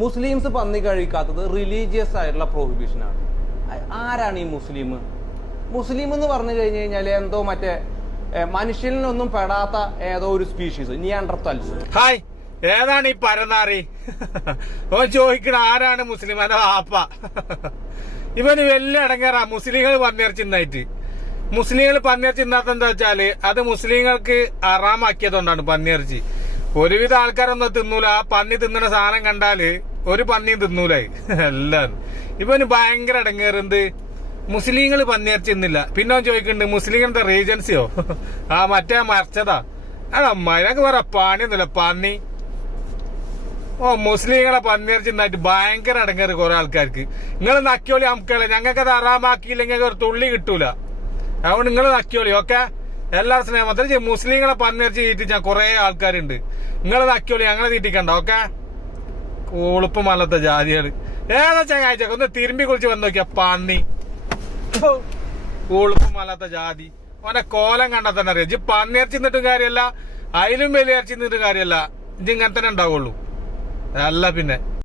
Muslims പന്നി കഴിക്കാത്തത് religious ആയിട്ടുള്ള പ്രോഹിബിഷനാണ്. ആരാണ് ഈ മുസ്ലിം? മുസ്ലിം എന്ന് പറഞ്ഞു കഴിഞ്ഞു കഴിഞ്ഞാൽ എന്തോ മറ്റേ മനുഷ്യനിലൊന്നും പെടാത്ത ഏതോ ഒരു സ്പീഷീസ്, നിയാണ്ടർത്തൽസ്. ഹായ്, ഏതാണ് ഈ പരനാറി? ഓ ചോദിക്കണ ആരാണ് മുസ്ലിം? അതാ ആപ്പ. ഇവന് വലിയ അടങ്ങാറാ മുസ്ലിങ്ങൾ പന്നിയിറച്ചിന്നായിട്ട്. മുസ്ലിങ്ങൾ പന്നിയിറച്ചി തിന്നാത്ത എന്താ വെച്ചാല് അത് മുസ്ലിങ്ങൾക്ക് അറാമാക്കിയതുകൊണ്ടാണ് പന്നിയിറച്ചി. ഒരുവിധ ആൾക്കാരൊന്നും തിന്നൂല. ആ പന്നി തിന്നുന്ന സാധനം കണ്ടാല് ഒരു പന്നിയും തിന്നൂലായി എല്ലാം. ഇവന് ഭയങ്കര അടങ്ങേറുണ്ട്. മുസ്ലിങ്ങൾ പന്നിയിറച്ചി തിന്നില്ല. പിന്നെ ചോദിക്കുന്നുണ്ട് മുസ്ലിങ്ങളുടെ റീജൻസിയോ? ആ മറ്റേ മറിച്ചതാ. അതാ മരക്ക് പറ പണിയൊന്നുമില്ല പന്നി. ഓ മുസ്ലിങ്ങളെ പന്നിയിറച്ചി തിന്നായിട്ട് ഭയങ്കര അടങ്ങേറ് കുറെ ആൾക്കാർക്ക്. നിങ്ങൾ നക്കിയോളി അമുക്കളെ, ഞങ്ങൾക്കത് അറാമാക്കിയില്ലെങ്കിൽ ഒരു തുള്ളി കിട്ടൂല. അതുകൊണ്ട് നിങ്ങൾ നക്കിയോളി. ഓക്കെ, എല്ലാ സ്നേഹത്തിൽ മുസ്ലിങ്ങളെ പന്നിയിറച്ചി തീറ്റിച്ചാൽ കുറെ ആൾക്കാരുണ്ട്. നിങ്ങൾ നക്കിയോളി, ഞങ്ങളെ തീറ്റിക്കണ്ട. ഓക്കെ, ഉളുപ്പമല്ലാത്ത ജാതികള്. ഏതാ ചങ്ങാഴ്ച ഒന്ന് തിരുമ്പി കുളിച്ച് വന്ന് നോക്കിയ പന്നി. ഉളുപ്പമല്ലാത്ത ജാതി. ഓനെ കോലം കണ്ടാൽ തന്നെ അറിയാം. ഇജ്ജ് പന്നിയിറച്ചി നിന്നിട്ടും കാര്യമല്ല, അതിലും വലിയ ഇറച്ചി നിന്നിട്ടും കാര്യമല്ല. ഇജ്ജ് ഇങ്ങനെ തന്നെ ഉണ്ടാവുള്ളൂ. അല്ല പിന്നെ